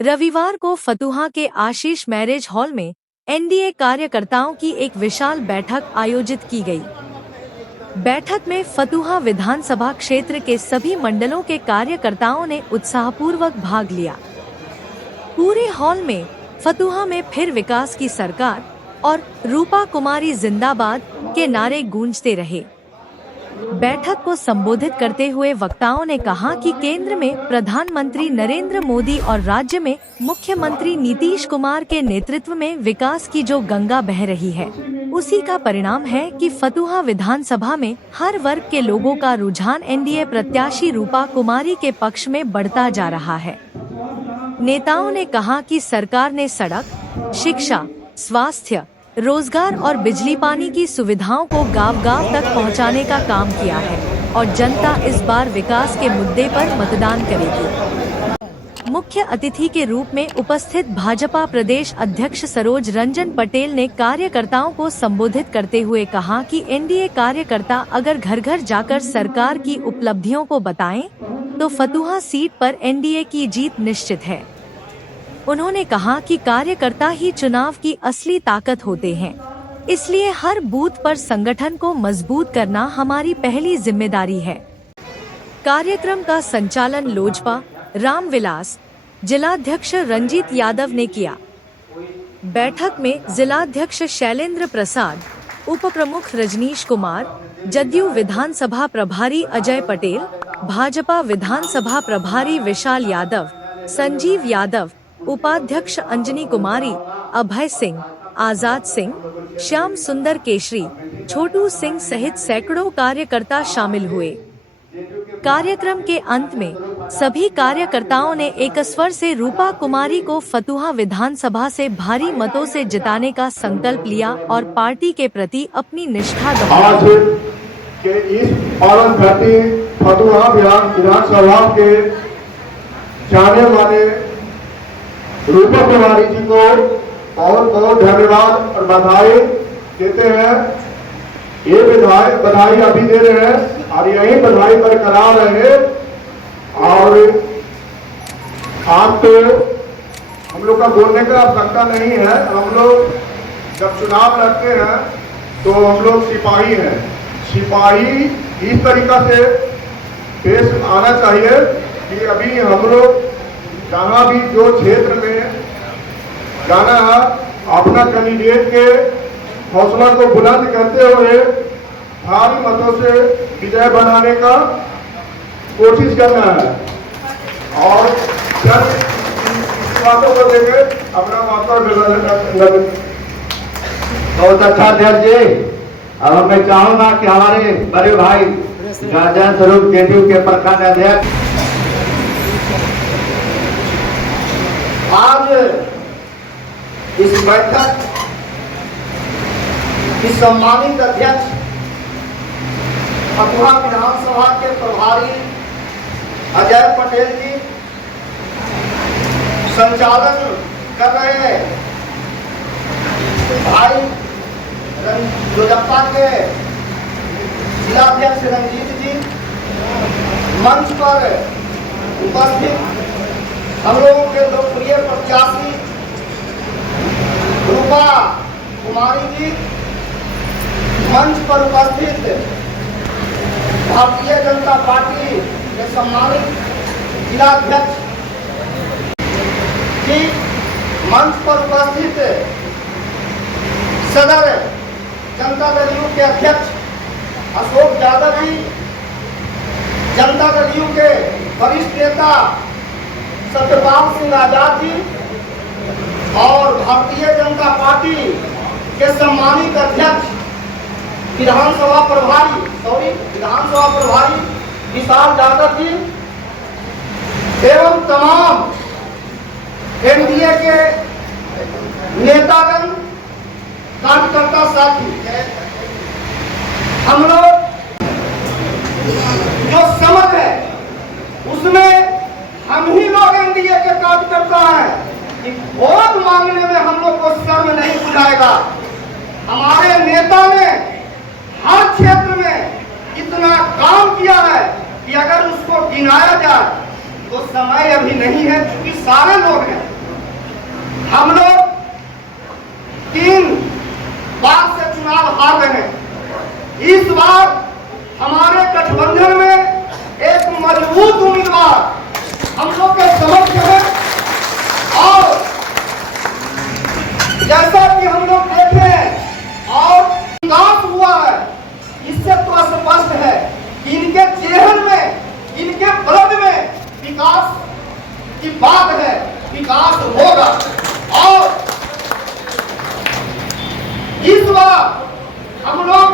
रविवार को फतुहा के आशीष मैरिज हॉल में एनडीए कार्यकर्ताओं की एक विशाल बैठक आयोजित की गई। बैठक में फतुहा विधानसभा क्षेत्र के सभी मंडलों के कार्यकर्ताओं ने उत्साहपूर्वक भाग लिया। पूरे हॉल में फतुहा में फिर विकास की सरकार और रूपा कुमारी जिंदाबाद के नारे गूंजते रहे। बैठक को संबोधित करते हुए वक्ताओं ने कहा कि केंद्र में प्रधानमंत्री नरेंद्र मोदी और राज्य में मुख्यमंत्री नीतीश कुमार के नेतृत्व में विकास की जो गंगा बह रही है, उसी का परिणाम है कि फतुहा विधानसभा में हर वर्ग के लोगों का रुझान एनडीए प्रत्याशी रूपा कुमारी के पक्ष में बढ़ता जा रहा है। नेताओं ने कहा कि सरकार ने सड़क, शिक्षा, स्वास्थ्य, रोजगार और बिजली पानी की सुविधाओं को गांव-गांव तक पहुंचाने का काम किया है और जनता इस बार विकास के मुद्दे पर मतदान करेगी। मुख्य अतिथि के रूप में उपस्थित भाजपा प्रदेश अध्यक्ष सरोज रंजन पटेल ने कार्यकर्ताओं को संबोधित करते हुए कहा कि एनडीए कार्यकर्ता अगर घर घर जाकर सरकार की उपलब्धियों को बताएं, तो फतुहा सीट पर एनडीए की जीत निश्चित है। उन्होंने कहा कि कार्यकर्ता ही चुनाव की असली ताकत होते हैं, इसलिए हर बूथ पर संगठन को मजबूत करना हमारी पहली जिम्मेदारी है। कार्यक्रम का संचालन लोजपा रामविलास, जिलाध्यक्ष रंजीत यादव ने किया। बैठक में जिलाध्यक्ष शैलेंद्र प्रसाद, उप प्रमुख रजनीश कुमार, जदयू विधानसभा प्रभारी अजय पटेल, भाजपा विधानसभा प्रभारी विशाल यादव, संजीव यादव, उपाध्यक्ष अंजनी कुमारी, अभय सिंह, आजाद सिंह, श्याम सुंदर केशरी, छोटू सिंह सहित सैकड़ों कार्यकर्ता शामिल हुए। कार्यक्रम के अंत में सभी कार्यकर्ताओं ने एक स्वर से रूपा कुमारी को फतुहा विधानसभा से भारी मतों से जिताने का संकल्प लिया और पार्टी के प्रति अपनी निष्ठा दोहराई। फतुहा विधानसभा के जाने वाले रूपा कुमारी जी को बहुत बहुत धन्यवाद और बधाई देते हैं। ये बधाई अभी दे रहे हैं और यही बधाई बरकरार रहे। और आप तो हम लोग का बोलने का आवश्यकता नहीं है। हम लोग जब चुनाव लड़ते हैं तो हम लोग सिपाही हैं। सिपाही इस तरीका से पेश आना चाहिए कि अभी हम लोग जहाँ भी जो क्षेत्र में जाना है, अपना कैंडिडेट के हौसला को बुलंद करते हुए भारी मतों से विजय बनाने का कोशिश करना है और बातों को लेकर अपना वातावरण। बहुत अच्छा अध्यक्ष जी। अब मैं चाहूंगा कि हमारे बड़े भाई गार्जियन स्वरूप जेडीयू के प्रखंड अध्यक्ष आज इस बैठक की सम्मानित अध्यक्ष फतुहा विधानसभा के प्रभारी अजय पटेल जी संचालन कर रहे हैं। भाई लोजपा के जिलाध्यक्ष रंजीत जी मंच पर उपस्थित हम लोगों के लोकप्रिय प्रत्याशी रूपा कुमारी जी मंच पर उपस्थित भारतीय जनता पार्टी के सम्मानित जिलाध्यक्ष जी मंच पर उपस्थित सदर जनता दल यू के अध्यक्ष अशोक यादव जी, जनता दल यू के वरिष्ठ नेता सत्यपाल सिंह आजाद जी और भारतीय जनता पार्टी के सम्मानित अध्यक्ष विधानसभा प्रभारी विशाल यादव जी एवं तमाम एनडीए के नेतागण, कार्यकर्ता साथी, हम लोग जो समझ है उसमें हम ही लोग एनडीए के कार्यकर्ता हैं कि वोट मांगने में हम लोग को शर्म नहीं बुलाएगा। हमारे नेता ने हर क्षेत्र में इतना काम किया है कि अगर उसको गिनाया जाए तो समय अभी नहीं है, क्योंकि सारे लोग हैं। हम लोग 3 बार से चुनाव हार रहे हैं। इस बार हमारे गठबंधन में एक मजबूत उम्मीदवार हम लोग के समक्ष है और जैसा कि हम लोग देखे हैं और विकास हुआ है, इससे तो स्पष्ट है कि इनके चेहरे में, इनके ब्लड में विकास की बात है, विकास होगा। और इस बार हम लोग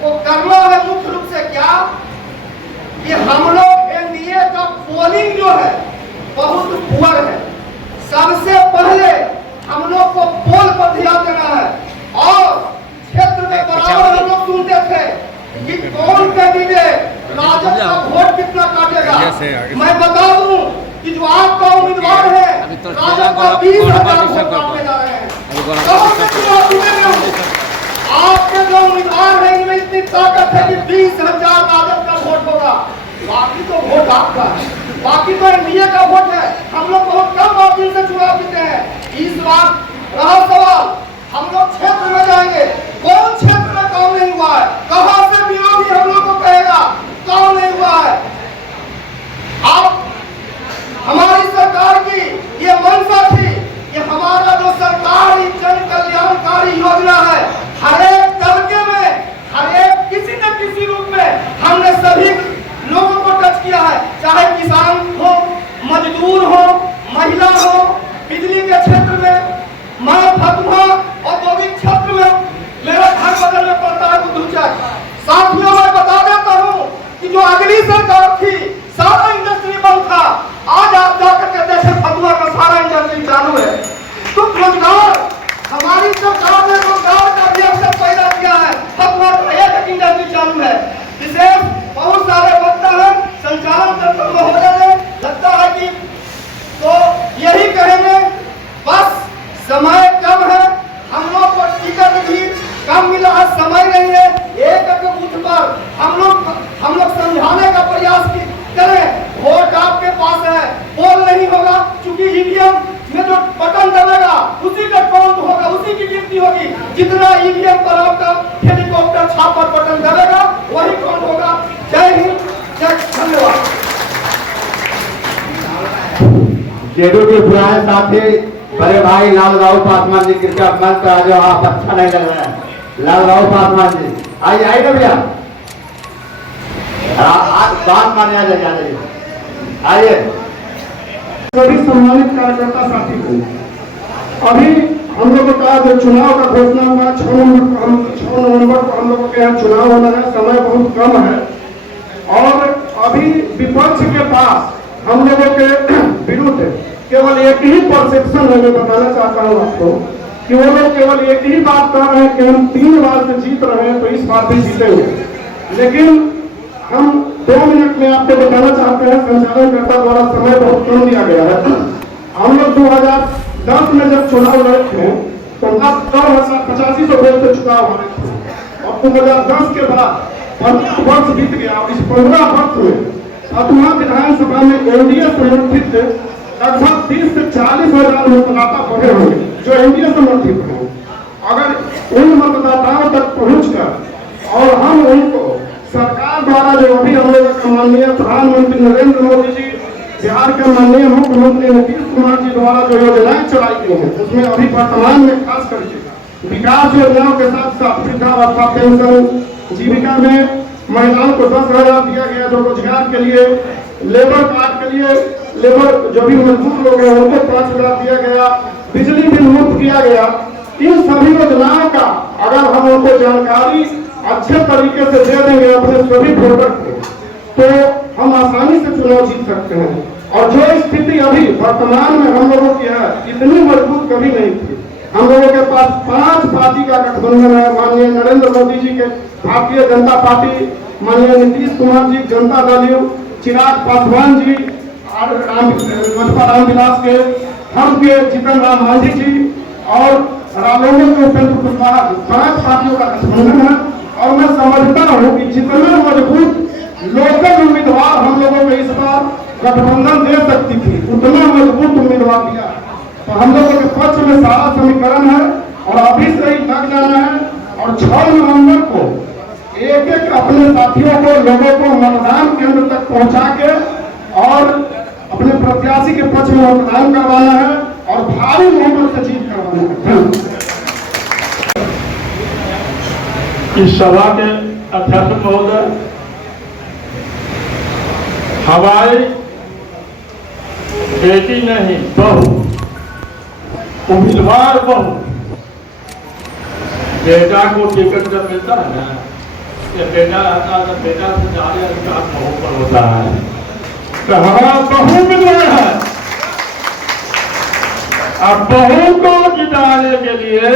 को करना है मुख्य रूप से क्या कि हम लोग एनडीए का पोलिंग जो है बहुत पुअर है। सबसे पहले हम लोग को पोल पर ध्यान देना है और क्षेत्र में बराबर हम लोग सुनते थे कि कौन कैंडिडेट राजद का वोट कितना काटेगा। मैं बता दूं कि जो आपका उम्मीदवार है राजद का 20,000 वोट काटने जा रहे हैं। आपके जो उम्मीदवार है इनमें इतनी ताकत है कि 20,000 राजद का वोट होगा। बाकी तो वोट आपका है, बाकी तो एनडीए का वोट है। हम लोग बहुत कम मार्जिन से चुनाव जीते हैं। इस बार रहा सवाल, हम लोग क्षेत्र में जाएंगे, कौन क्षेत्र में काम नहीं हुआ है, कहां से विरोधी हम लोग को कहेगा काम नहीं हुआ है। आप हमारी सरकार की ये मंशा थी कि हमारा जो सरकारी जन कल्याणकारी योजना है हर एक तबके में, हर एक किसी न किसी रूप में हमने सभी लोगों को टच किया है, चाहे किसान हो, मजदूर हो, महिला हो, बिजली के क्षेत्र में, मैं फतुहा औद्योगिक क्षेत्र में, मेरा घर बगल में पड़ता है बुद्धूचक। साथियों मैं बता देता हूँ कि जो अगली सरकार थी सारा इंडस्ट्री बंद था, आज आप जाकर के देखें फतुहा का सारा इंडस्ट्री चालू है। तो रोजगार हमारी सरकार ने रोजगार का भी अवसर पैदा किया है। फतुहा का एक इंडस्ट्री चालू है। विशेष बहुत सारे वक्ता है, संचालन तंत्र महोदय ने लगता है कि तो यही कहेंगे बस समय कम है, हम लोग को टिकट भी कम मिला है, समय नहीं है। एक बूथ पर हम लोग समझाने का प्रयास करें, वोट आपके पास है, पोल नहीं होगा क्योंकि ईवीएम में जो बटन दबेगा उसी का काउंट होगा, उसी की गिनती होगी। जितना ईवीएम पर आपका हेलीकॉप्टर छाप पर बटन दबेगा वही काउंट होगा। जय हिंद, जय धन्यवाद। जेडू के पुराने साथी बड़े भाई लाल राव पासवान जी कृपया मंच पर आ जाओ। आप अच्छा नहीं लग रहा है। लाल राव पासवान जी आइए, आइए ना भैया, आज बात माने आ जाइए, आइए। सभी सम्मानित कार्यकर्ता साथी को अभी हम लोगों का जो चुनाव का घोषणा हुआ 6 नवंबर को हम लोगों के यहाँ चुनाव होना है। समय बहुत कम है और अभी विपक्ष के पास हम लोगों के विरुद्ध केवल एक ही परसेप्शन है। मैं बताना चाहता हूँ आपको कि वो लोग केवल एक ही बात कह रहे हैं कि हम 3 बार से जीत रहे हैं तो इस बार भी जीते हुए। लेकिन हम 2 मिनट में आपको बताना चाहते हैं, संचालनकर्ता द्वारा समय बहुत कम दिया गया है। हम लोग 2010 में जब चुनाव लड़े थे तो 8500 वोट से चुनाव हारे थे और 2010 के बाद वर्ष बीत गया और इस 15 वर्ष में फतुहा विधानसभा में एनडीए समर्थित लगभग 30 से 40 हजार मतदाता बढ़े होंगे जो एनडीए समर्थित हैं। अगर उन मतदाताओं तक पहुंचकर और हम उनको सरकार द्वारा जो अभी हम लोग का माननीय प्रधानमंत्री नरेंद्र मोदी जी, बिहार के माननीय मुख्यमंत्री नीतीश कुमार जी द्वारा जो योजनाएं चलाई गई हैं उसमें अभी वर्तमान में खास करके विकास योजनाओं के साथ साथ वृद्धावस्था पेंशन, जीविका में महिलाओं को 10,000 दिया गया, जो रोजगार के लिए, लेबर कार्ड के लिए लेबर जो भी मजदूर लोग हैं उनको 5,000 दिया गया, बिजली बिल मुफ्त किया गया। इन सभी योजनाओं का अगर हम उनको जानकारी अच्छे तरीके से दे देंगे अपने सभी वोटर को तो हम आसानी से चुनाव जीत सकते हैं। और जो स्थिति अभी वर्तमान में हम लोगों की है इतनी मजबूत कभी नहीं थी। हम लोगों के पास 5 पार्टी का गठबंधन है। माननीय नरेंद्र मोदी जी के भारतीय जनता पार्टी, माननीय नीतीश कुमार जी जनता दल यू, चिराग पासवान जी भाजपा रामविलास के, हम के जीतन राम मांझी जी और रालोद के उपेंद्र कुशवाहा, 5 पार्टियों का गठबंधन है। और मैं समझता हूँ कि जितना मजबूत लोकल उम्मीदवार हम लोगों को इस बार गठबंधन दे सकती थी उतना मजबूत उम्मीदवार दिया। तो हम लोगों के पक्ष में सारा समीकरण है और अभी से ही लग जाना है और 6 नवंबर को एक एक अपने साथियों को, लोगों को मतदान केंद्र तक पहुंचा के और अपने प्रत्याशी के पक्ष में मतदान करवाना है और भारी बहुमत से जीत करवाना है। इस सभा के अध्यक्ष महोदय, हमारी बेटी नहीं बहू, उम्मीदवार बहू, बेटा को टिकट जब मिलता है ना, ये बेटा रहता है तो बेटा से ज्यादा अधिकार बहू पर होता है। तो हमारा बहू उम्मीदवार है। अब बहू को जिताने के लिए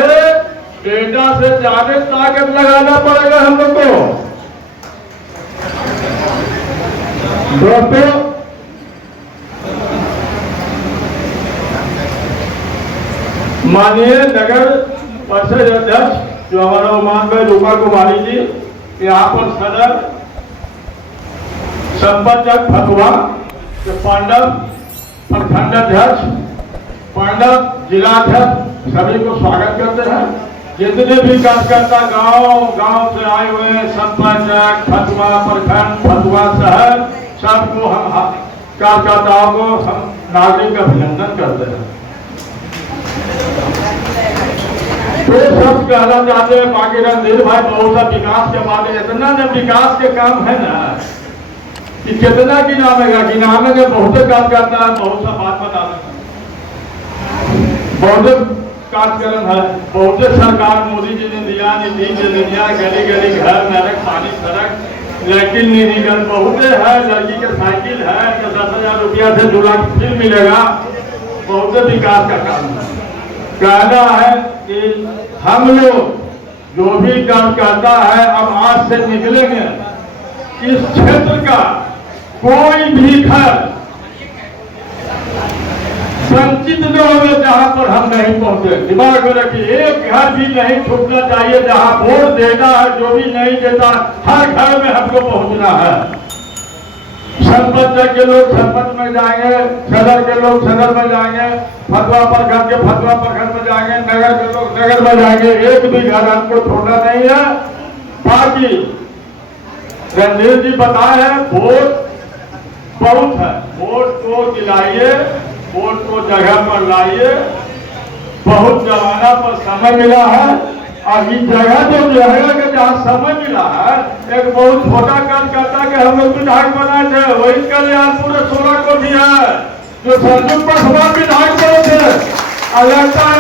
बेटा से ज्यादा ताकत लगाना पड़ेगा हम लोग को। दोस्तों, माननीय नगर परिषद अध्यक्ष जो हमारा उमान भाई रूपा कुमारी जी, यहाँ पर सदर संपत फतुआ, पांडव प्रखंड अध्यक्ष, पांडव जिलाध्यक्ष सभी को स्वागत करते हैं। जितने भी कार्यकर्ता गांव से आए हुए हैं, संपत फतुआ प्रखंड, फतुआ शहर, सबको हम कार्यकर्ताओं को हम नागरिक अभिनंदन करते हैं। तो सब कहना चाहते हैं, बाकी रणधीर भाई बहुत सा विकास के बारे में, इतना जब विकास के काम है ना कि कितना गिनामेगा, गिनामेंगे बहुत काम करता है, बहुत सा बात बता देगा। बहुत कार्यक्रम है, बहुत सरकार मोदी जी ने दिया, निधि ने दिया, गली गली घर, नरक, पानी, सड़क, लेकिन निधि बहुत है। लड़की के साइकिल है, 10,000 रुपया से 2 लाख फिर मिलेगा, बहुत विकास का काम है। कहना है कि हम लोग जो भी काम करता है, अब आज से निकलेंगे, इस क्षेत्र का कोई भी घर वंचित न हो जहां पर हम नहीं पहुंचे। दिमाग में रखिए, एक घर भी नहीं छूटना चाहिए। जहां वोट देता है, जो भी नहीं देता, हर घर में हमको पहुंचना है। संपत के लोग संपत में जाएंगे, सदर के लोग सदर में जाएंगे, फतुआ प्रखंड के फतुआ प्रखंड में जाएंगे, नगर के लोग नगर में जाएंगे। एक भी घर हमको छोड़ना नहीं है। बाकी रणधीर जी बताए हैं, वोट बहुत है, वोट को दिलाइए, वोट को जगह पर लाइए। बहुत जमाना पर समय मिला है और इस जगह जो जगह के जहाँ समय मिला है, एक बहुत छोटा काम करता कि हम लोग विधायक बनाए थे, वही कल्याणपुर 16 को भी है जो संजू पासवान विधायक बने थे। और लगता है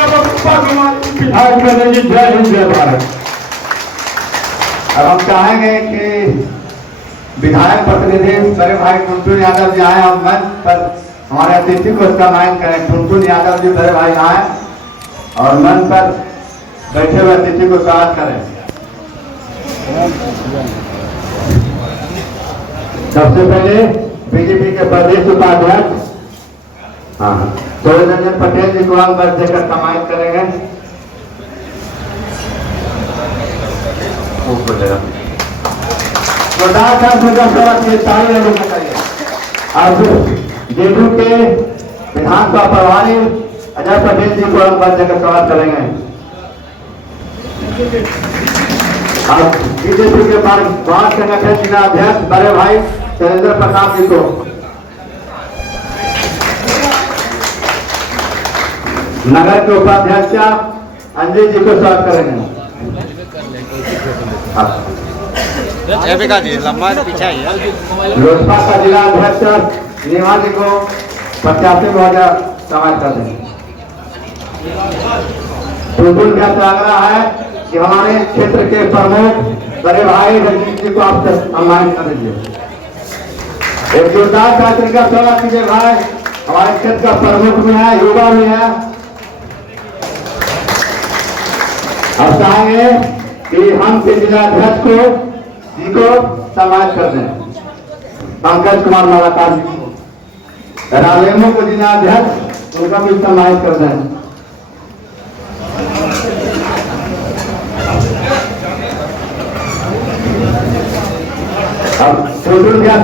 विधायक बनेगी। जय हिंद, जय भारत। अब हम चाहेंगे कि विधायक प्रतिनिधि बड़े भाई टुनटुन यादव जी आए और मंच पर हमारे अतिथि को सम्मान करें। टुनटुन यादव जी बड़े भाई आए और मंच पर बैठे हुए अतिथि को स्वागत करें। सबसे पहले बीजेपी के प्रदेश उपाध्यक्ष सूर्य रंजन पटेल जी को हम बस देकर सम्मानित करेंगे। आज जेडू के विधानसभा प्रभारी अजय पटेल जी को हम बस देकर स्वागत करेंगे। अब बीजेपी के वार्ड संगठन जिला अध्यक्ष बड़े भाई शैलेंद्र प्रसाद जी को, नगर के उपाध्यक्ष अंजलि जी को स्वागत करेंगे। लंबा पीछा ही है। लोजपा का जिला अध्यक्ष नेहा जी को 85,000 स्वागत कर देंगे। बिल्कुल क्या लग रहा है कि हमारे क्षेत्र के प्रमुख बड़े भाई रंजीत जी को आप सम्मानित कर दीजिए। एक जोरदार कार्यक्रम का स्वागत कीजिए भाई। हमारे क्षेत्र का प्रमुख भी है, युवा भी है। अब चाहेंगे कि हम के जिला अध्यक्ष को जी को सम्मानित कर दें। पंकज कुमार मालाकार जी को, राजेमो को जिला अध्यक्ष उनका भी सम्मानित कर दें। अब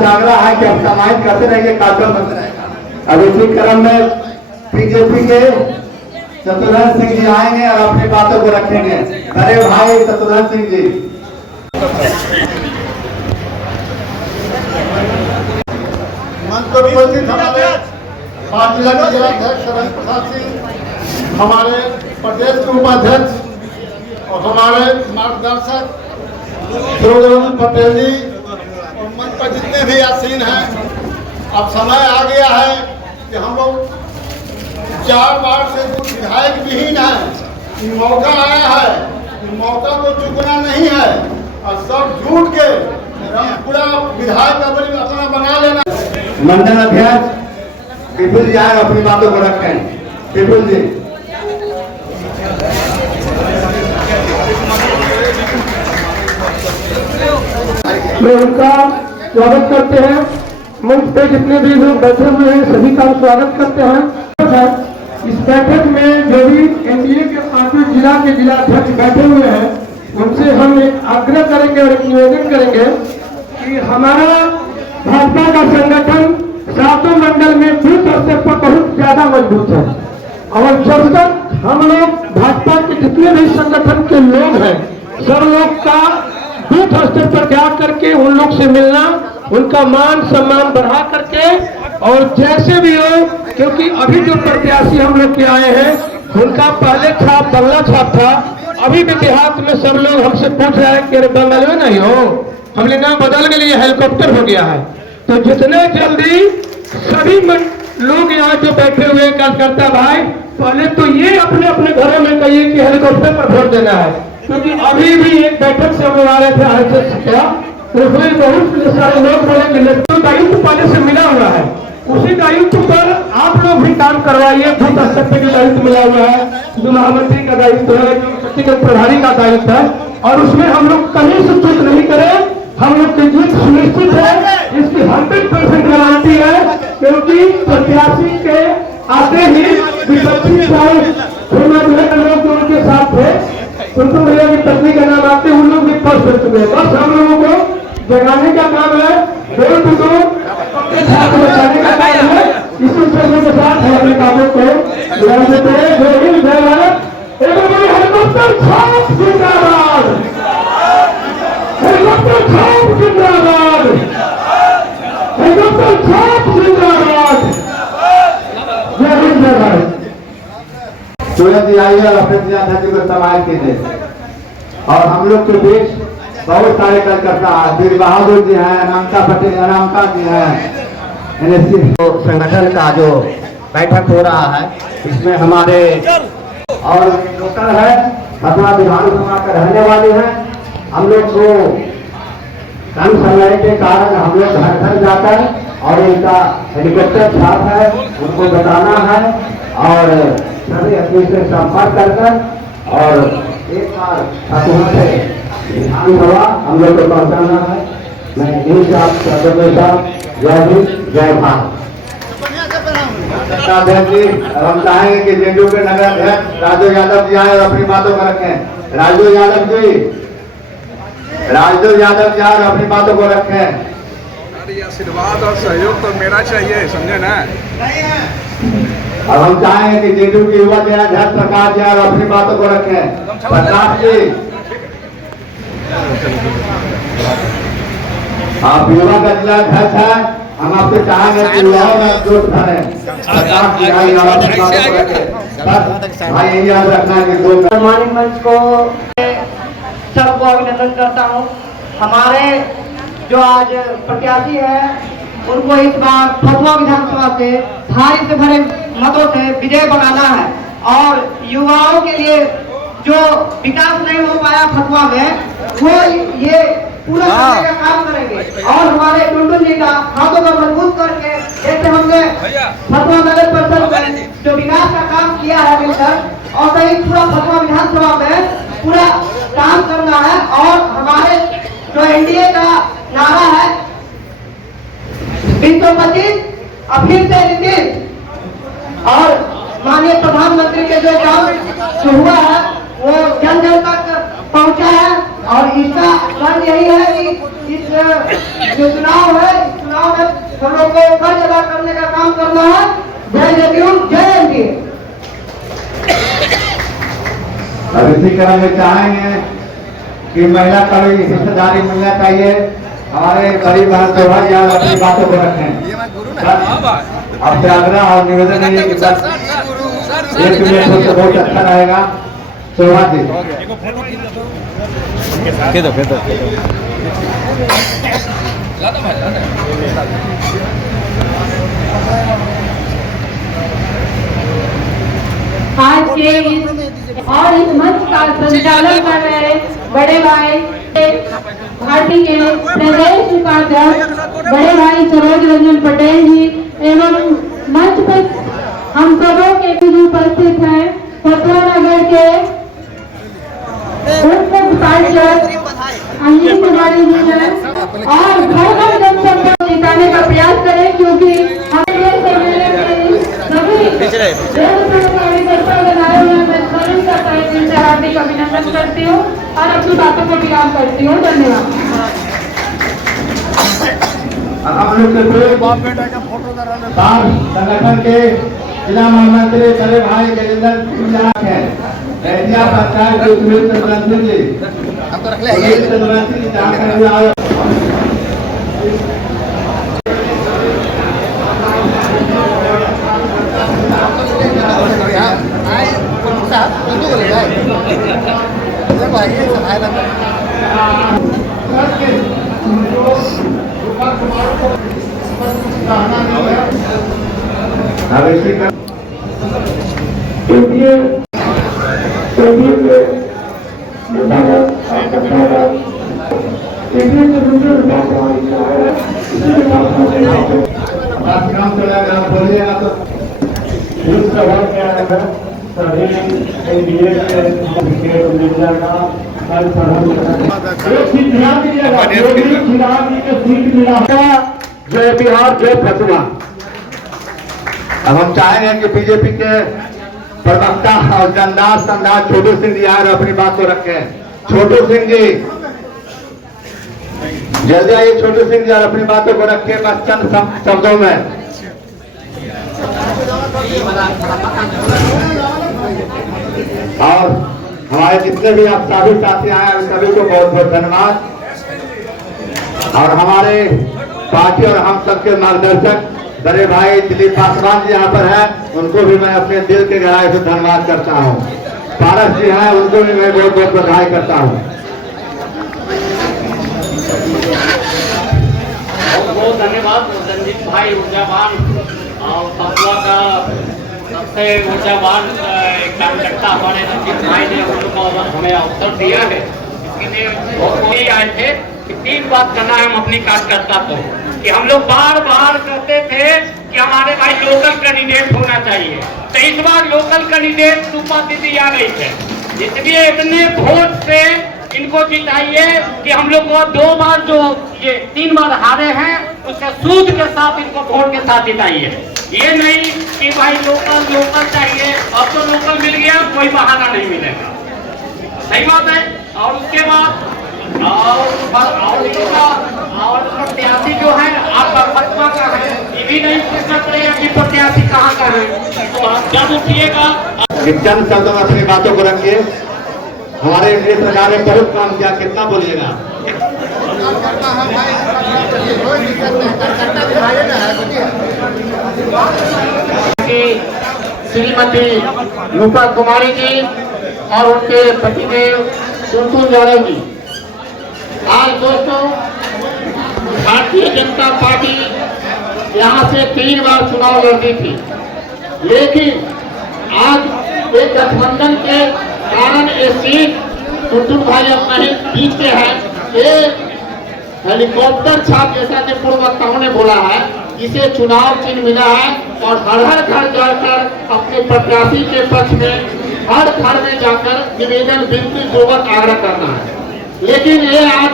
आग्रह है कि अब सम्मानित करते रहेंगे, कार्यक्रम बनते रहेगा। अब इसी क्रम में बीजेपी के शत्रुघ्न सिंह जी आएंगे और अपनी बातों को रखेंगे। बड़े भाई शत्रुघ्न सिंह जी। मंच पर उपस्थित हमारे पार्टी के जिलाध्यक्ष रविंद्र प्रसाद सिंह, हमारे प्रदेश के उपाध्यक्ष और हमारे मार्गदर्शक सूर्यवंश पटेल जी और मंच पर जितने भी आसीन हैं, अब समय आ गया है कि हम लोग 4 बार से जो विधायक विहीन है, मौका आया है, मौका को चुकना नहीं है और सब झूठ के पूरा विधायक अपना बना लेना। मंडल अध्यक्ष विपुल जी आए, अपनी बातों को रखें। विपुल जी। मैं उनका स्वागत करते हैं। मंच पे जितने भी लोग बैठे हुए हैं सभी का स्वागत करते हैं। इस बैठक में जो भी एनडीए के 5वें जिला के जिलाध्यक्ष बैठे हुए हैं, उनसे हम एक आग्रह करेंगे और एक निवेदन करेंगे कि हमारा भाजपा का संगठन 7 मंडल में बूथ स्तर पर बहुत ज्यादा मजबूत है और जब तक हम लोग भाजपा के जितने भी संगठन के लोग हैं, सब लोग का बूथ स्तर पर जा करके उन लोग से मिलना, उनका मान सम्मान बढ़ा करके और जैसे भी हो, क्योंकि अभी जो प्रत्याशी हम लोग के आए हैं उनका पहले छाप बंगला छाप था। अभी भी देहात में सब लोग हमसे पूछ रहे हैं कि अरे बंगला नहीं हो, हमने नाम बदल के लिए हेलीकॉप्टर हो गया है। तो जितने जल्दी सभी लोग यहाँ जो बैठे हुए कार्यकर्ता भाई, पहले तो ये अपने अपने घरों में कहिए कि हेलीकॉप्टर पर वोट देना है, क्योंकि अभी भी एक बैठक से हम आ रहे थे आरएसएस क्या, तो उसमें बहुत सारे लोग बोले कि दायित्व पहले से मिला हुआ है, उसी दायित्व पर आप लोग भी काम करवाइए। बूथ स्तर पर जो दायित्व मिला हुआ है, जो महामंत्री का दायित्व है, जो व्यक्तिगत प्रभारी का दायित्व है, और उसमें हम लोग कहीं से चूक नहीं करें। हम लोग की जीत सुनिश्चित है, इसकी 100% गारंटी है, क्योंकि प्रत्याशी के आते ही विपक्षी लोग जो उनके साथ थे, उनको भैया की पत्नी का नाम आते, उन लोग भी फर्स्ट हो चुके हैं। बस हम लोगों को जगाने का काम है, डोर टू डोर बचाने का काम है। इसी चीजों के साथ हम अपने कामों को हेलीकॉप्टर छाप जिंदाबाद, हेलीकॉप्टर छाप जिंदाबाद, हेलीकॉप्टर छाप जिंदाबाद। जय हिंद जय भारत। सूरज जी आइए और अपने जिलाध्यक्ष को सम्मान कीजिए। और हम लोग के बीच बहुत सारे कार्यकर्ता वीर बहादुर जी हैं, अनामिका पटेल, अनामिका जी हैं। एनएससी संगठन का जो बैठक हो रहा है, इसमें हमारे और लोकल है, अपना विधानसभा का रहने वाले हैं। हम लोग को कम समय के कारण हम लोग घर घर जाकर और इनका हेलीकॉप्टर छाप है उनको बताना है और सभी अपने से संपर्क कर और एक बार विधानसभा हम लोग को पहुंचाना है। मैं इन साहब जय हिंद जय भारत। अध्यक्ष जी, हम चाहेंगे कि जेडीयू के नगर अध्यक्ष राजू यादव जी आए और अपनी बातों को रखें। राजू यादव जी, राजू यादव जी आए और अपनी बातों को रखें। आशीर्वाद और सहयोग तो मेरा चाहिए, समझे ना। और हम चाहेंगे कि जेडीयू के युवा जिलाध्यक्ष प्रकाश जी आए और अपनी बातों को रखें। प्रकाश जी, आप युवा का जिलाध्यक्ष है, हम आपसे चाहेंगे कि युवाओं में जोश भरें। भाई यही याद रखना है कि दो सम्मानित मंच को सबको अभिनंदन करता हूँ। हमारे जो आज प्रत्याशी है उनको इस बार फतुहा विधानसभा से भारी से भरे मतों से विजय बनाना है और युवाओं के लिए जो विकास नहीं हो पाया फतुहा में वो ये पूरा करने का काम करेंगे और हमारे टुंडुन जी का हाथों को मजबूत करके जैसे हमने फतुहा नगर परिषद में जो विकास का काम किया है मिलकर और सही पूरा फतुहा विधानसभा में पूरा काम करना है। और हमारे जो एनडीए का नारा है 225 अफीम से नितिन और माननीय प्रधानमंत्री के जो काम जो हुआ है वो जन जन तक पहुंचा है और इसका कारण यही है कि इस जो चुनाव है इस चुनाव में हम लोग को फर्ज अदा करने का काम करना है। जय जदयू जय एनडीए। अब इसी क्रम में चाहेंगे कि महिला का भी हिस्सेदारी मिलना चाहिए। हमारे गरीब बहन शोभा जी आज अपनी बातों को रखें। आपसे आग्रह और निवेदन है कि बस 1 मिनट हो तो बहुत अच्छा रहेगा। शोभा जी आज के इस मंच का संचालन कर रहे बड़े भाई पार्टी के प्रदेश उपाध्यक्ष बड़े भाई सरोज रंजन पटेल जी एवं मंच पर हम सबों के भी उपस्थित हैं। फतुहा नगर के उप पार्षद अंजलि कुमारी जी हैं और घर जनसंपर्क जिताने का प्रयास करें, क्योंकि हमें हार्दिक अभिनंदन करती हूँ और अपनी बातों को विराम करती हूँ। धन्यवाद। हम लोग संगठन के जिला महामंत्री बड़े भाई गजेंद्र सिंह है, एरिया पंचायत के सुमित चंद्रवंशी जी बोलिएगा तो जय बिहार जय फतुहा। अब हम चाहेंगे कि बीजेपी के प्रवक्ता और जनदास संदास छोटू सिंह जी आए और अपनी बात को रखें। छोटू सिंह जी जल्दी आइए। छोटू सिंह जी और अपनी बातों को रखें बस चंद शब्दों में। और हमारे जितने भी आप सभी साथी आए हैं सभी को बहुत बहुत धन्यवाद। और हमारे पार्टी और हम सबके मार्गदर्शक बड़े भाई दिलीप पासवान जी यहाँ पर हैं, उनको भी मैं अपने दिल के गहराई से धन्यवाद करता हूँ। पारस जी हैं, उनको भी मैं बहुत बहुत बधाई करता हूँ। बहुत धन्यवाद रंजीत भाई ऊर्जावान और फतुहा का सबसे ऊर्जावान कार्यकर्ता हमारे रंजीत भाई ने हमें अवसर दिया है। इसके लिए बहुत आए थे कि 3 बात करना है हम अपनी कार्यकर्ता को, कि हम लोग बार बार कहते थे कि हमारे भाई लोकल कैंडिडेट होना चाहिए। तो इस बार लोकल कैंडिडेट रूपा दीदी आ गई थे, इसलिए इतने वोट से इनको जिताइए कि हम लोग को 2 बार जो ये 3 बार हारे हैं उसके सूद के साथ इनको वोट के साथ जिताइए। ये नहीं कि भाई लोकल लोकल चाहिए, अब तो लोकल मिल गया कोई बहाना नहीं मिलेगा। सही बात है। और उसके बाद और प्रत्याशी जो है आपका फतुहा का है, ये भी नहीं पूछना पड़ेगा कि प्रत्याशी कहाँ का है, तो आप जब उठिएगा चंद शब्दों में अपनी बातों को रखिए। हमारे एनडीए सरकार ने बहुत काम किया, कितना बोलिएगा। श्रीमती रूपा कुमारी जी और उनके पतिदेव टुनटुन यादव जी। आज दोस्तों भारतीय जनता पार्टी यहाँ से 3 बार चुनाव लड़ती थी, लेकिन आज एक गठबंधन के कारण ये सीट टुनटुन भाई अपना ही जीतते हैं। ये हेलीकॉप्टर छाप जैसा कि पूर्व वक्ताओं ने बोला है, इसे चुनाव चिन्ह मिला है और हर घर जाकर अपने प्रत्याशी के पक्ष में हर घर में जाकर निवेदन विनती पूर्वक आग्रह करना है। लेकिन ये आज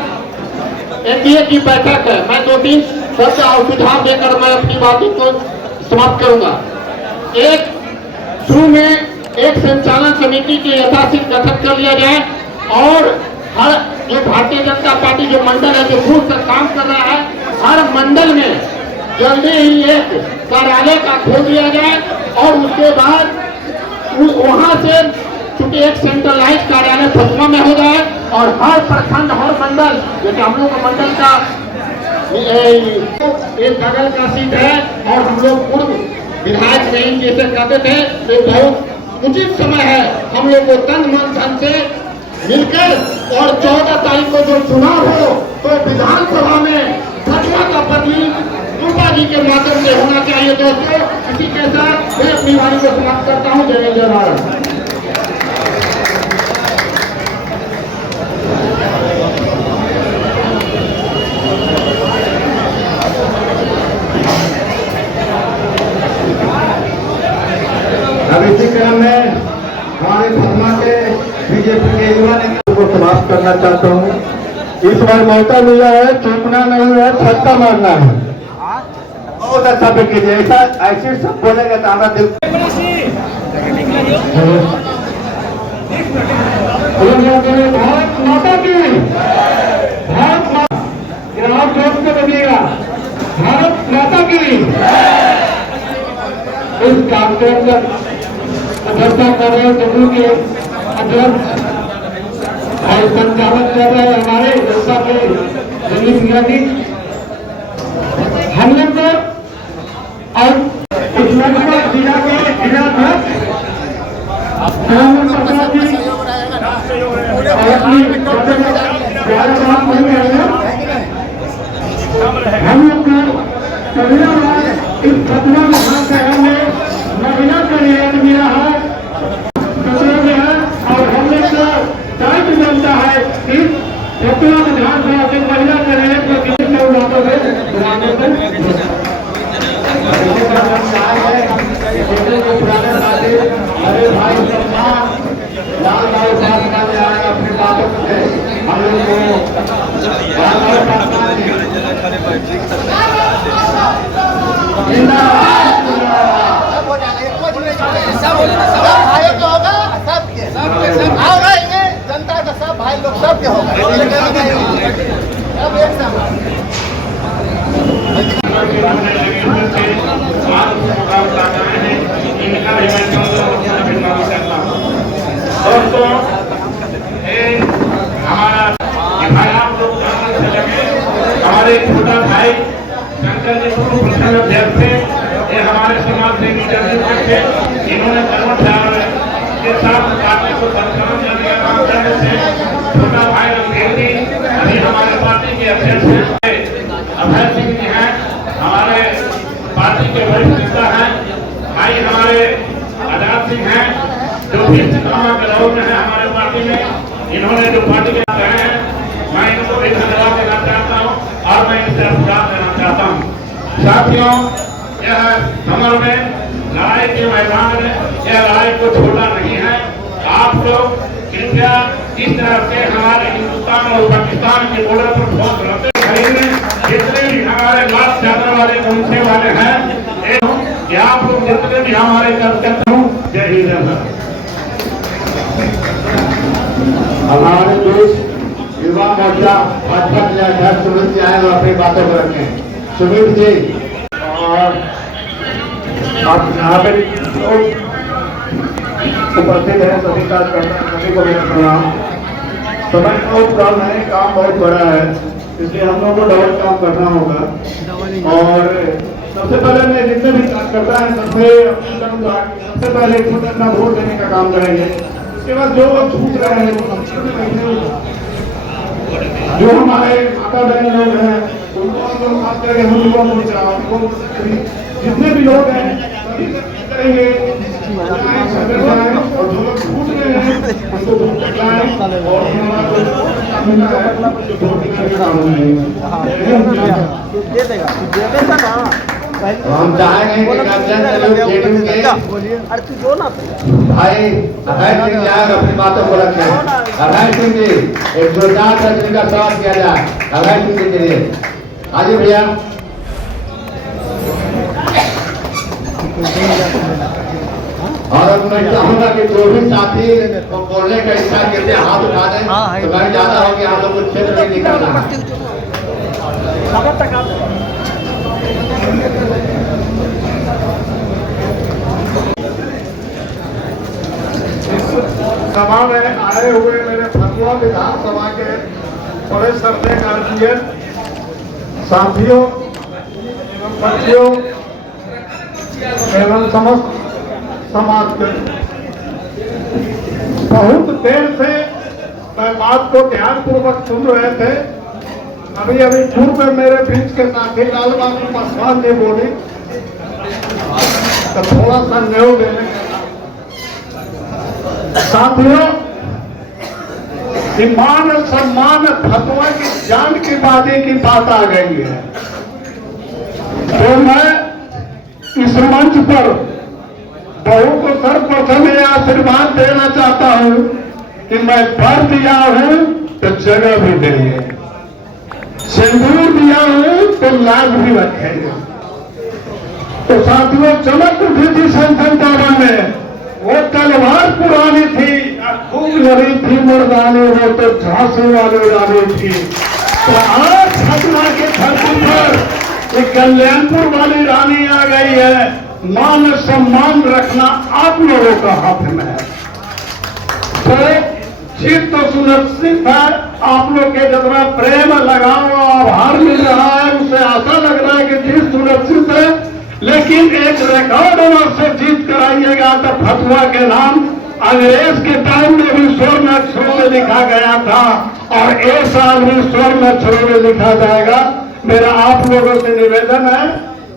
एनडीए की बैठक है, मैं 2-3 शब्द और सुझाव देकर मैं अपनी बातों को समाप्त करूंगा। एक शुरू में एक संचालन समिति के यथाशीघ्र गठन कर लिया जाए और हर जो भारतीय जनता पार्टी जो मंडल है जो खुद से काम कर रहा है, हर मंडल में जल्दी ही एक कार्यालय का खोल दिया जाए और उसके बाद वहां से क्योंकि एक सेंट्रलाइज कार्यालय फतुहा में हो जाए और हर प्रखंड हर मंडल, जैसे हम लोग का मंडल का एक बगल का सीट है और हम लोग पूर्व विधायक नहीं जैसे कहते थे, तो बहुत उचित समय है हम लोग को तन मन धन से मिलकर और 14 तारीख को जो चुनाव हो तो विधानसभा में फतुहा का प्रतिनिधि रूपा जी के माध्यम से होना चाहिए। दोस्तों, इसी के साथ मैं अपनी वाणी को समाप्त करता हूँ। जय जय भारत। अब इसी क्रम में हमारे फतुहा के बीजेपी के युवा नेता को समाप्त करना चाहता हूँ। इस बार मौका मिला है, चौंकना नहीं है, छक्का मारना है। बहुत अच्छा पे कीजिए, ऐसा ऐसे सब बोलेगा तो हमारा दिल भारत माता की, भारत माता, आप जोर से बोलिएगा, भारत माता की। इस काम के अंदर अध्यक्षता कर रहे जम्मू के अध्यक्ष और संचालक कर रहे हमारे जनता के जमीन मिया जी, हम लोग को और इस लोकसभा जिला के जिलाध्यक्ष प्रसाद जी और अपनी हम लोग का पहला बार इस फतुहा विधानसभा में महिला का निर्णय मिला है, फतुहा में है और हम लोग का दायित्व बनता है इस फतुहा विधानसभा से महिला का निर्णय को किसी को बातों में बुलाने अरे भाई लाल लाल पासवान में आए अपने बातों से हम लोग को लाल लाल पासवान जनता का सब भाई लोग सबके होगा। अब एक दोस्तों, हमारा हमारे छोटा भाई शंकर जी प्रखंड अध्यक्ष थे, ये हमारे समाज से लीडर थे। इन्होंने कर्मचारी के साथ पार्टी को संचालन करने का काम करने से छोटा भाई रंगेल जी अभी हमारे पार्टी के अध्यक्ष हैं। अभय सिंह जी हैं, हमारे पार्टी के वरिष्ठ नेता हैं। भाई हमारे आजाद सिंह हैं, जो भी गौरव में है हमारे पार्टी में। इन्होंने जो पार्टी के रहे हैं, मैं इनको भी धन्यवाद देना चाहता हूँ और मैं इनसे आशीर्वाद देना चाहता हूँ। साथियों, यह समर में लड़ाई के मैदान में यह लड़ाई को छोटा नहीं है। आप लोग कृपया इस तरह से हमारे हिंदुस्तान और पाकिस्तान के बॉर्डर पर बहुत रहते खरीदने जितने भी हमारे लाभ चादर वाले पहुंचे वाले हैं, कि आप लोग जितने भी हमारे कार्यकर्ता हूँ, जय हिंद जय भारत। हमारे देश युवा मोर्चा भाजपा के अध्यक्ष सुमित जी आए और अपनी बातों को रखें। सुमित जी, और आप यहाँ पे उपस्थित है, सभी कार्यकर्ता सभी को मेरा प्रणाम। समय बहुत कम है, काम बहुत बड़ा है, इसलिए हम लोगों को डबल काम करना होगा। और सबसे पहले मैं जितने भी कार्यकर्ता हैं सबसे पहले अपना वोट देने का काम करेंगे। उसके बाद जो लोग छूट रहे हैं, जो हमारे माता बहन लोग हैं, उनको हम लोग खास करके हिंदुओं को जितने भी लोग हैं सभी करेंगे और जो लोग छूट रहे हैं उनको वोट कराएं और हम चाहेंगे कि भाई अभय सिंह जी अपनी बातों को रखें। अभय सिंह जी, एक जोरदार तस्वीर का स्वागत किया जाए अभय सिंह जी के लिए। आइए भैया। और मैं चाहूंगा कि जो भी साथी को बोलने का इच्छा करते हाथ उठा दें, तो मैं ज्यादा हो कि हम लोग को क्षेत्र में निकलना है। सभा में आए हुए मेरे फतुहा विधानसभा के बड़े श्रद्धेय गार्जियन साथियों एवं बच्चियों एवं समस्त समाज के, बहुत देर से मैं बात को ध्यानपूर्वक सुन रहे थे। अभी अभी पूर्व में मेरे बीच के साथी लाल बाबू पासवान ने बोली तो थोड़ा सा न्यू देने का। साथियों, ईमान सम्मान फतवा की जान की बातें की बात आ गई है, तो मैं इस मंच पर बहू को सर्वप्रथम यह आशीर्वाद देना चाहता हूं कि मैं भर दिया हूं तो जगह भी देंगे, सिंदूर दिया हूं तो लाज भी रखेंगे। तो साथियों, चमक उठी थी सन 57 में, वो तलवार पुरानी थी, खूब लड़ी थी मर्दानी, वो तो झांसी वाली रानी थी। तो आज फतवा के धरती पर एक कल्याणपुर वाली रानी आ गई है। मान सम्मान रखना आप लोगों का हाथ में है। तो जीत तो सुनिश्चित है, आप लोग के जितना प्रेम लगाओ आभार मिल रहा है, उससे आशा लग रहा है कि जीत सुनिश्चित है। लेकिन एक रिकॉर्ड से जीत कराइएगा तो फतवा के नाम अंग्रेज के टाइम में भी स्वर्ण अक्षरों में लिखा गया था और एक साल भी स्वर्ण अक्षरों में लिखा जाएगा। मेरा आप लोगों से निवेदन है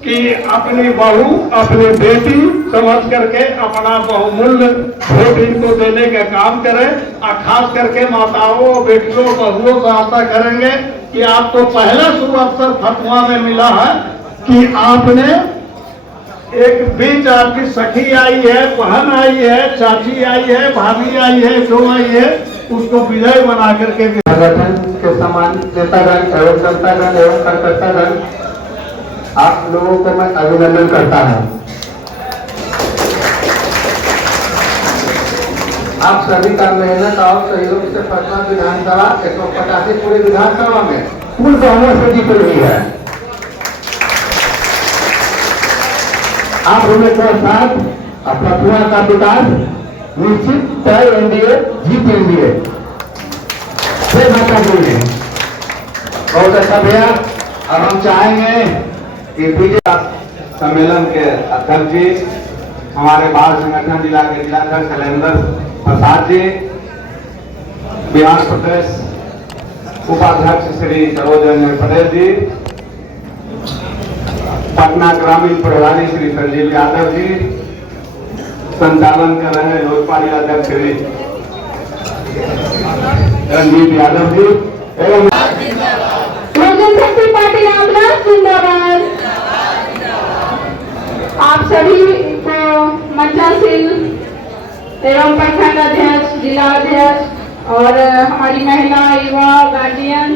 कि अपनी बहू अपनी बेटी समझ करके अपना बहुमूल्य वोट इनको देने का काम करें। और खास करके माताओं बेटियों बहुओं से आशा करेंगे कि आपको पहला शुभ अवसर फतवा में मिला है कि आपने एक बीच आपकी सखी आई है, बहन आई है, चाची आई है, भाभी आई है, जो आई है, उसको विजय बना करके संगठन के सम्मानित नेतागण एवं जनतागण एवं कार्यकर्तागण, आप लोगों को मैं अभिनंदन करता हूं। आप सभी का मेहनत और सहयोग से पटना विधानसभा 185 पूरी विधानसभा में कुल बहुमत से जीत रही है। आप हमें के साथ फतवा का विकास निश्चित तय एनडीए जीतेंगे। बहुत अच्छा भैया। अब हम चाहेंगे कि बीजेपी सम्मेलन के अध्यक्ष जी, हमारे बाल संगठन जिला के जिलाध्यक्ष शैलेंद्र प्रसाद जी, बिहार प्रदेश उपाध्यक्ष श्री सरोज रंजन पटेल जी, पटना ग्रामीण प्रभारी श्री संजीव यादव जी, संचालन कर रहे लोकपाल अध्यक्ष श्री रणजीत यादव जी एवं जनशक्ति पार्टी रामदास जिंदाबाद। आप सभी को मंचासीन एवं प्रखंड अध्यक्ष, जिला अध्यक्ष और हमारी महिला युवा गार्जियन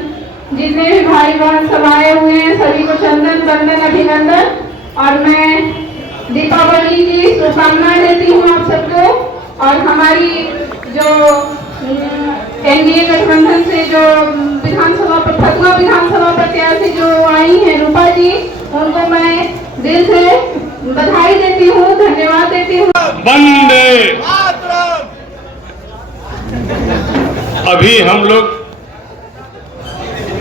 जितने भी भाई बहन सब आए हुए हैं, सभी को चंदन वंदन अभिनंदन। और मैं दीपावली की शुभकामनाएं देती हूँ आप सबको। और हमारी जो एनडीए गठबंधन से जो विधानसभा फतवा विधानसभा प्रत्याशी जो आई हैं रूपा जी, उनको मैं दिल से बधाई देती हूँ, धन्यवाद देती हूँ। वंदे अभी हम लोग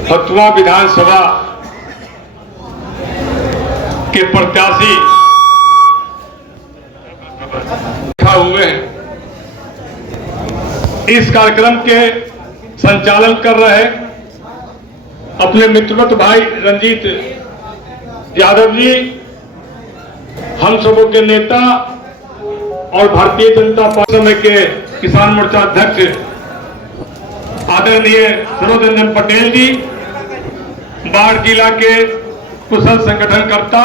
फतवा विधानसभा के प्रत्याशी हुए हैं। इस कार्यक्रम के संचालन कर रहे अपने मित्रवत भाई रंजीत यादव जी, हम सबों के नेता और भारतीय जनता पार्टी के किसान मोर्चा अध्यक्ष आदरणीय सरोज रंजन पटेल जी, बाढ़ जिला के कुशल संगठनकर्ता।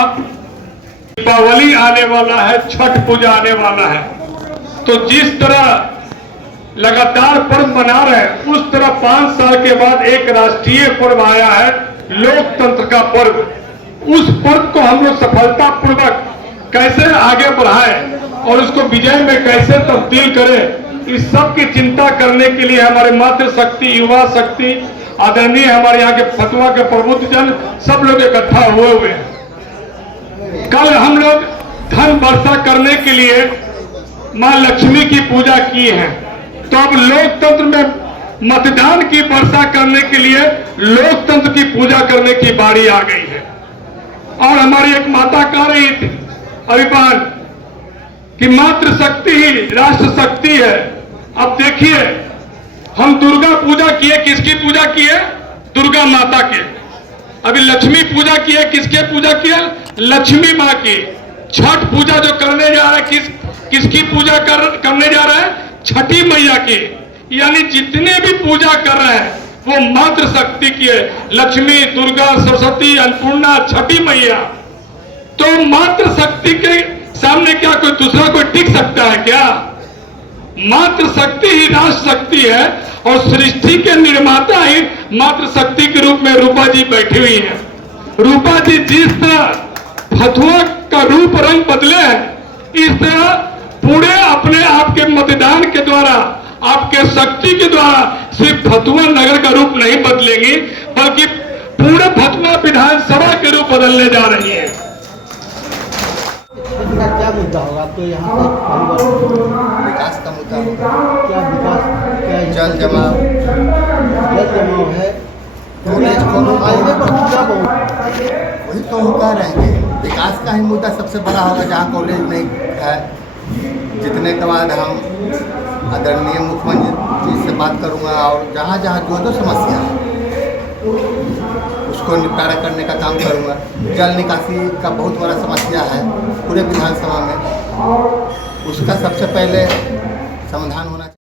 दीपावली आने वाला है, छठ पूजा आने वाला है, तो जिस तरह लगातार पर्व मना रहे हैं, उस तरह 5 साल के बाद एक राष्ट्रीय पर्व आया है, लोकतंत्र का पर्व। उस पर्व को हम लोग सफलता पूर्वक कैसे आगे बढ़ाएं और उसको विजय में कैसे तब्दील करें, इस सब की चिंता करने के लिए हमारे मातृ शक्ति, युवा शक्ति, आदरणीय हमारे यहाँ के फतवा के प्रबुद्ध जन सब लोग इकट्ठा हुए हैं। कल हम लोग धन वर्षा करने के लिए मां लक्ष्मी की पूजा की है। तो अब लोकतंत्र में मतदान की वर्षा करने के लिए लोकतंत्र की पूजा करने की बारी आ गई है। और हमारी एक माता कह रही थी अभिपान कि मातृशक्ति ही राष्ट्र शक्ति है। अब देखिए, हम दुर्गा पूजा किए, किसकी पूजा किए? दुर्गा माता के। अभी लक्ष्मी पूजा किए, किसके पूजा किए? लक्ष्मी माँ की। छठ पूजा जो करने जा रहा है, किसकी पूजा करने जा रहा है? छठी मैया की। यानी जितने भी पूजा कर रहे हैं वो मातृशक्ति की है। लक्ष्मी, दुर्गा, सरस्वती, अन्नपूर्णा, छठी मैया। तो मातृशक्ति के सामने क्या कोई दूसरा कोई टिक सकता है क्या? मातृशक्ति ही राष्ट्र शक्ति है और सृष्टि के निर्माता ही मातृशक्ति के रूप में रूपा जी बैठी हुई है। रूपा जी जिस तरह फतुआ का रूप रंग बदले हैं, इस तरह पूरे अपने आप के मतदान के द्वारा, आपके शक्ति के द्वारा सिर्फ फतुआ नगर का रूप नहीं बदलेंगी, बल्कि पूरे फतुआ विधानसभा के रूप बदलने जा रही है। क्या मुद्दा होगा आपके यहाँ पे? विकास का मुद्दा होगा। क्या विकास, क्या जल जमाव है? कॉलेज हाईवे पर क्या बहुत, वही तो हम कह रहे हैं कि विकास का ही मुद्दा सबसे बड़ा होगा। जहाँ कॉलेज नहीं है, जितने के बाद हम आदरणीय मुख्यमंत्री जी से बात करूँगा और जहाँ जहाँ जो समस्या है उसको निपटारा करने का काम करूँगा। जल निकासी का बहुत बड़ा समस्या है पूरे विधानसभा में, उसका सबसे पहले समाधान होना चाहिए।